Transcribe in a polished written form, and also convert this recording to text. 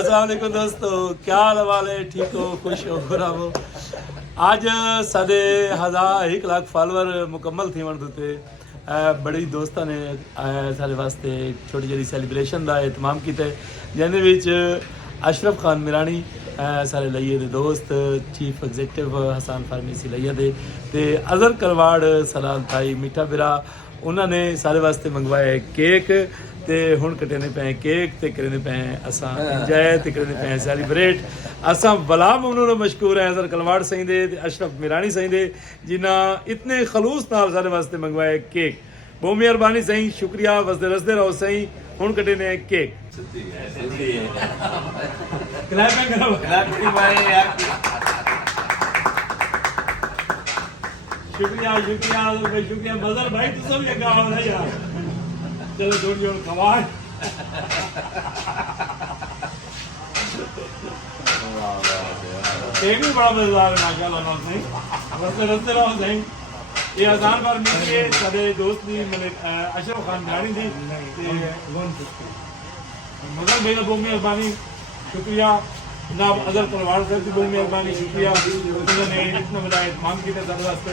अस्सलामुअलैकुम दोस्तों, क्या हाल है? ठीक हो, खुश हो, खुराब हो? ਅੱਜ ਸਾਡੇ 1 ਲੱਖ ਫਾਲੋਅਰ ਮੁਕੰਮਲ ਥੀਵਣ ਦੇ ਉੱਤੇ ਬੜੀ ਦੋਸਤਾਂ ਨੇ ਸਾਡੇ ਵਾਸਤੇ ਛੋਟੀ ਜਿਹੀ ਸੈਲੀਬ੍ਰੇਸ਼ਨ ਦਾ ਇਤਮਾਮ ਕੀਤਾ ਜਿਹਦੇ ਵਿੱਚ ਅਸ਼ਰਫ ਖਾਨ ਮਿਰਾਣੀ ਸਾਰੇ ਲਈਏ ਦੇ ਦੋਸਤ ਚੀਫ ਐਗਜ਼ੀਕਟਿਵ ਹਸਨ ਫਾਰਮੇਸੀ ਲਈਏ ਦੇ ਤੇ ਅਜ਼ਰ ਕਰਵਾੜ ਸਲਾਮ ਭਾਈ ਮਿੱਠਾ ਬਿਰਾ ਉਹਨਾਂ ਨੇ ਸਾਰੇ ਵਾਸਤੇ ਮੰਗਵਾਇਆ ਕੇਕ ਤੇ ਹੁਣ ਕਟਨੇ ਪਏ केक ते करने पे असा इंजॉय ते करने पे सैलीब्रेट असा बला उन्होंने मशहूर है अजर कलवाड़ सही दे अशरफ मिरानी सही दे जिन्ना इतने खलूस नाल सारे वास्ते मंगवाए केक बहुत मेहरबानी सही शुक्रिया वसदे रसदे रहो सही हुण कटने केक क्लैपिंग करो क्लैपिंग भाई यार शुक्रिया शुक्रिया शुक्रिया मजर भाई तू सब ये गाओ ना यार चलो थोड़ी और कमाल केक भी बड़ा मजेदार है माशाल्लाह नाल सही रस्ते रस्ते रहो सही ये आसान पर मिलिए सारे दोस्त भी मैंने अशरफ खान मिरानी दी मगर भाई बहुत मेहरबानी शुक्रिया जनाब अजहर तलवार साहब की बहुत मेहरबानी शुक्रिया उन्होंने इतना बड़ा इत्मीनान किया सारे वास्ते